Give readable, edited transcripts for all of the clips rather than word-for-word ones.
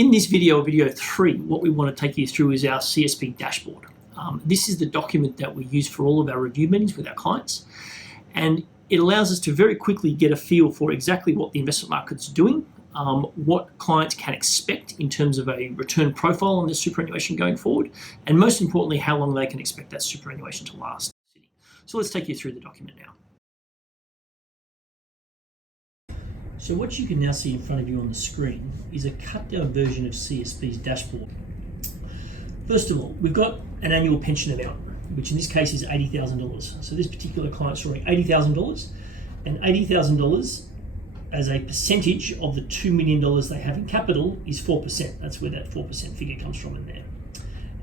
In this video 3, what we want to take you through is our CSP dashboard. This is the document that we use for all of our review meetings with our clients, and it allows us to very quickly get a feel for exactly what the investment market's doing, what clients can expect in terms of a return profile on their superannuation going forward, and most importantly, how long they can expect that superannuation to last. So let's take you through the document now. So what you can now see in front of you on the screen is a cut-down version of CSP's dashboard. First of all, we've got an annual pension amount, which in this case is $80,000. So this particular client's drawing $80,000, and $80,000 as a percentage of the $2 million they have in capital is 4%. That's where that 4% figure comes from in there.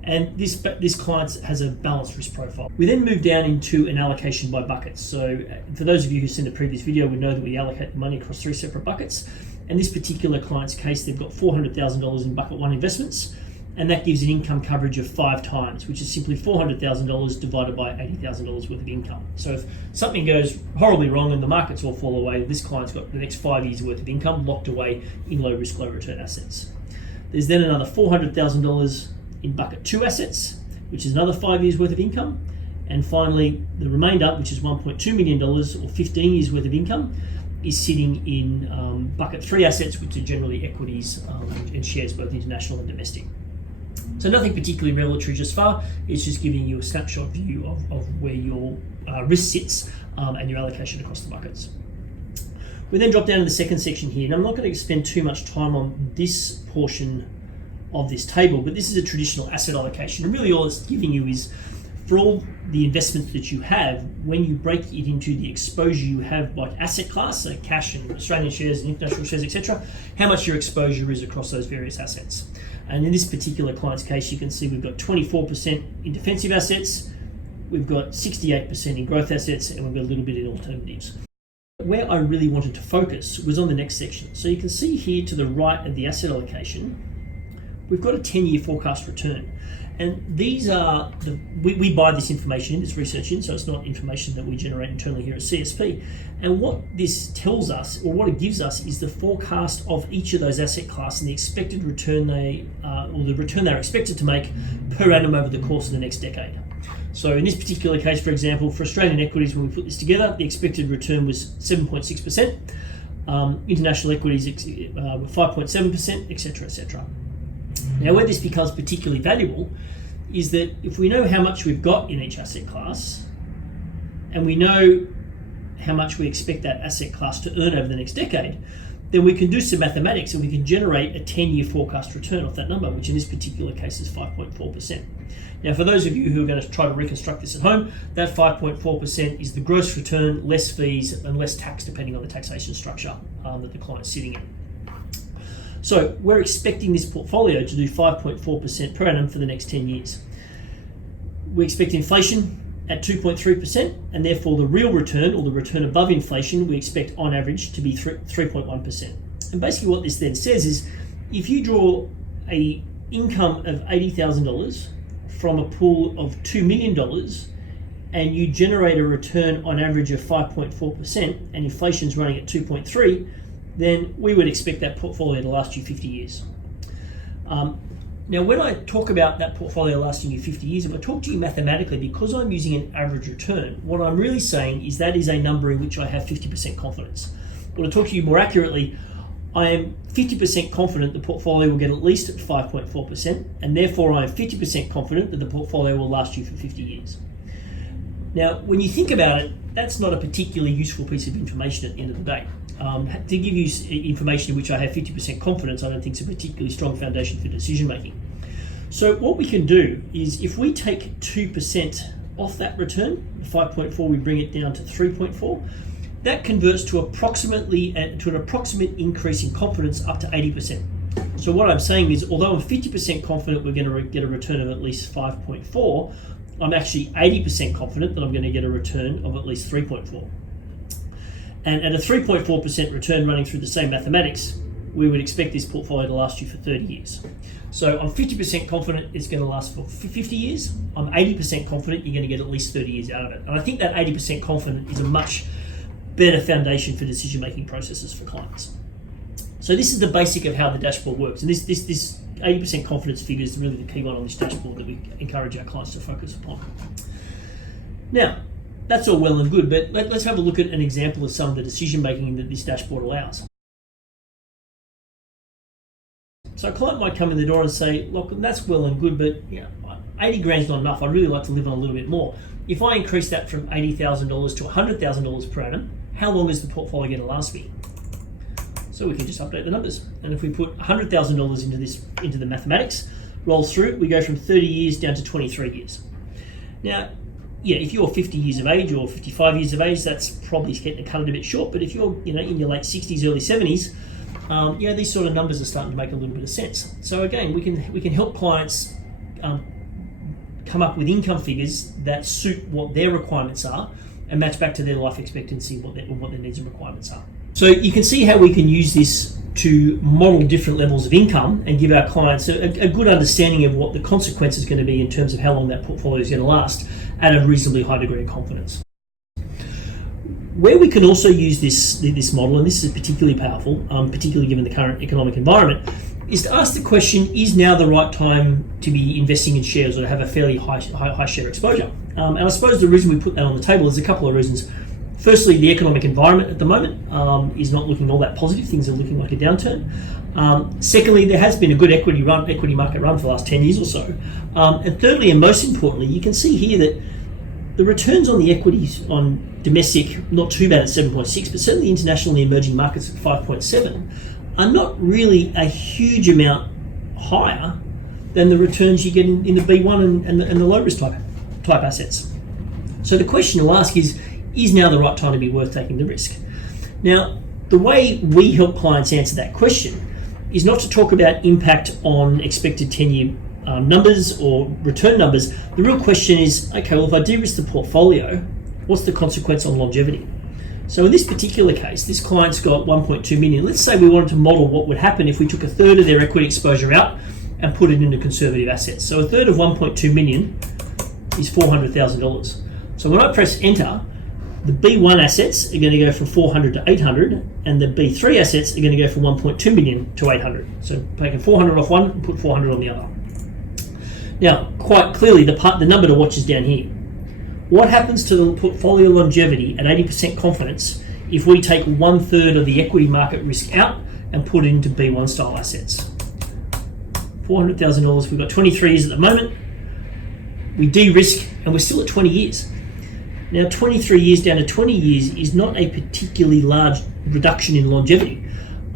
And this client has a balanced risk profile. We then move down into an allocation by buckets. So for those of you who've seen the previous video, we know that we allocate the money across 3 separate buckets. And this particular client's case, they've got $400,000 in bucket 1 investments, and that gives an income coverage of 5 times, which is simply $400,000 divided by $80,000 worth of income. So if something goes horribly wrong and the markets all fall away, this client's got the next 5 years worth of income locked away in low risk, low return assets. There's then another $400,000 in bucket 2 assets, which is another 5 years worth of income. And finally, the remainder, which is $1.2 million or 15 years worth of income, is sitting in bucket 3 assets, which are generally equities and shares, both international and domestic. So nothing particularly revelatory just far. It's just giving you a snapshot view of where your risk sits and your allocation across the buckets. We then drop down to the second section here, and I'm not going to spend too much time on this portion of this table, but this is a traditional asset allocation, and really all it's giving you is for all the investments that you have, when you break it into the exposure you have by asset class, so cash and Australian shares and international shares, etc., how much your exposure is across those various assets. And in this particular client's case, you can see we've got 24% in defensive assets, we've got 68% in growth assets, and we've got a little bit in alternatives. Where I really wanted to focus was on the next section. So you can see here to the right of the asset allocation, we've got a 10-year forecast return. And these are, we buy this information in, this research in, so it's not information that we generate internally here at CSP. And what this tells us, or what it gives us, is the forecast of each of those asset classes and the expected return or the return they're expected to make per annum over the course of the next decade. So in this particular case, for example, for Australian equities, when we put this together, the expected return was 7.6%. International equities were 5.7%, etc., etc. Now, where this becomes particularly valuable is that if we know how much we've got in each asset class, and we know how much we expect that asset class to earn over the next decade, then we can do some mathematics and we can generate a 10-year forecast return off that number, which in this particular case is 5.4%. Now, for those of you who are going to try to reconstruct this at home, that 5.4% is the gross return, less fees and less tax, depending on the taxation structure that the client's sitting in. So we're expecting this portfolio to do 5.4% per annum for the next 10 years. We expect inflation at 2.3%, and therefore the real return, or the return above inflation, we expect on average to be 3.1%. And basically what this then says is, if you draw a income of $80,000 from a pool of $2 million, and you generate a return on average of 5.4%, and inflation's running at 2.3%, then we would expect that portfolio to last you 50 years. Now, when I talk about that portfolio lasting you 50 years, if I talk to you mathematically, because I'm using an average return, what I'm really saying is that is a number in which I have 50% confidence. Or to talk to you more accurately, I am 50% confident the portfolio will get at least 5.4%, and therefore I am 50% confident that the portfolio will last you for 50 years. Now, when you think about it, that's not a particularly useful piece of information at the end of the day. To give you information in which I have 50% confidence, I don't think it's a particularly strong foundation for decision making. So what we can do is, if we take 2% off that return, 5.4, we bring it down to 3.4, that converts to an approximate increase in confidence up to 80%. So what I'm saying is, although I'm 50% confident we're going to get a return of at least 5.4, I'm actually 80% confident that I'm going to get a return of at least 3.4. And at a 3.4% return running through the same mathematics, we would expect this portfolio to last you for 30 years. So I'm 50% confident it's going to last for 50 years. I'm 80% confident you're going to get at least 30 years out of it. And I think that 80% confident is a much better foundation for decision-making processes for clients. So this is the basic of how the dashboard works. And this 80% confidence figure is really the key one on this dashboard that we encourage our clients to focus upon. Now, that's all well and good, but let's have a look at an example of some of the decision making that this dashboard allows. So a client might come in the door and say, look, that's well and good, but 80 grand's not enough. I'd really like to live on a little bit more. If I increase that from $80,000 to $100,000 per annum, how long is the portfolio going to last me? So we can just update the numbers. And if we put $100,000 into the mathematics, roll through, we go from 30 years down to 23 years. Now, if you're 50 years of age or 55 years of age, that's probably getting cut it a bit short. But if you're in your late 60s, early 70s, these sort of numbers are starting to make a little bit of sense. So again, we can help clients come up with income figures that suit what their requirements are and match back to their life expectancy, what their needs and requirements are. So you can see how we can use this to model different levels of income and give our clients a good understanding of what the consequence is going to be in terms of how long that portfolio is going to last at a reasonably high degree of confidence. Where we can also use this model, and this is particularly powerful, particularly given the current economic environment, is to ask the question, is now the right time to be investing in shares or to have a fairly high share exposure? And I suppose the reason we put that on the table is a couple of reasons. Firstly, the economic environment at the moment is not looking all that positive. Things are looking like a downturn. Secondly, there has been a good equity market run for the last 10 years or so. And thirdly, and most importantly, you can see here that the returns on the equities on domestic, not too bad at 7.6, but certainly international and the emerging markets at 5.7, are not really a huge amount higher than the returns you get in the B1 and the low risk type assets. So the question to ask is now the right time to be worth taking the risk? Now, the way we help clients answer that question is not to talk about impact on expected 10-year numbers or return numbers. The real question is, okay, well, if I de-risk the portfolio, what's the consequence on longevity? So in this particular case, this client's got 1.2 million. Let's say we wanted to model what would happen if we took a third of their equity exposure out and put it into conservative assets. So a third of 1.2 million is $400,000. So when I press enter, the B1 assets are going to go from 400 to 800, and the B3 assets are going to go from 1.2 million to 800. So taking 400 off one and put 400 on the other. Now, quite clearly, the number to watch is down here. What happens to the portfolio longevity at 80% confidence if we take 1/3 of the equity market risk out and put it into B1 style assets? $400,000, we've got 23 years at the moment. We de-risk and we're still at 20 years. Now, 23 years down to 20 years is not a particularly large reduction in longevity.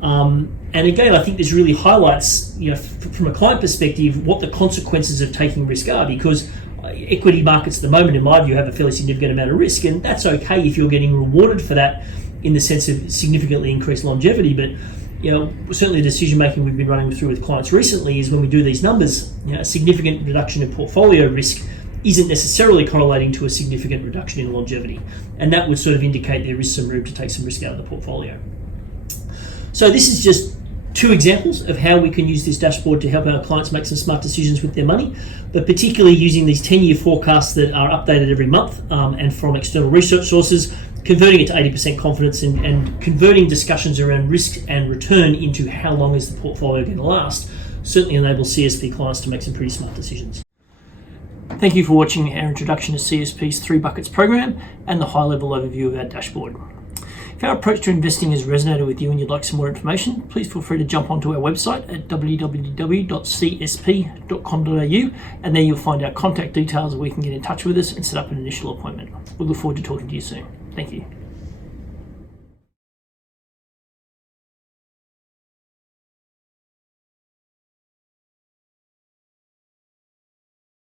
And again, I think this really highlights, from a client perspective, what the consequences of taking risk are, because equity markets at the moment, in my view, have a fairly significant amount of risk, and that's okay if you're getting rewarded for that in the sense of significantly increased longevity. But certainly the decision making we've been running through with clients recently is when we do these numbers, a significant reduction in portfolio risk isn't necessarily correlating to a significant reduction in longevity, and that would sort of indicate there is some room to take some risk out of the portfolio. So this is just two examples of how we can use this dashboard to help our clients make some smart decisions with their money, but particularly using these 10-year forecasts that are updated every month and from external research sources, converting it to 80% confidence and converting discussions around risk and return into how long is the portfolio going to last certainly enables CSP clients to make some pretty smart decisions. Thank you for watching our introduction to CSP's Three Buckets program and the high-level overview of our dashboard. If our approach to investing has resonated with you and you'd like some more information, please feel free to jump onto our website at www.csp.com.au, and there you'll find our contact details where you can get in touch with us and set up an initial appointment. We look forward to talking to you soon. Thank you.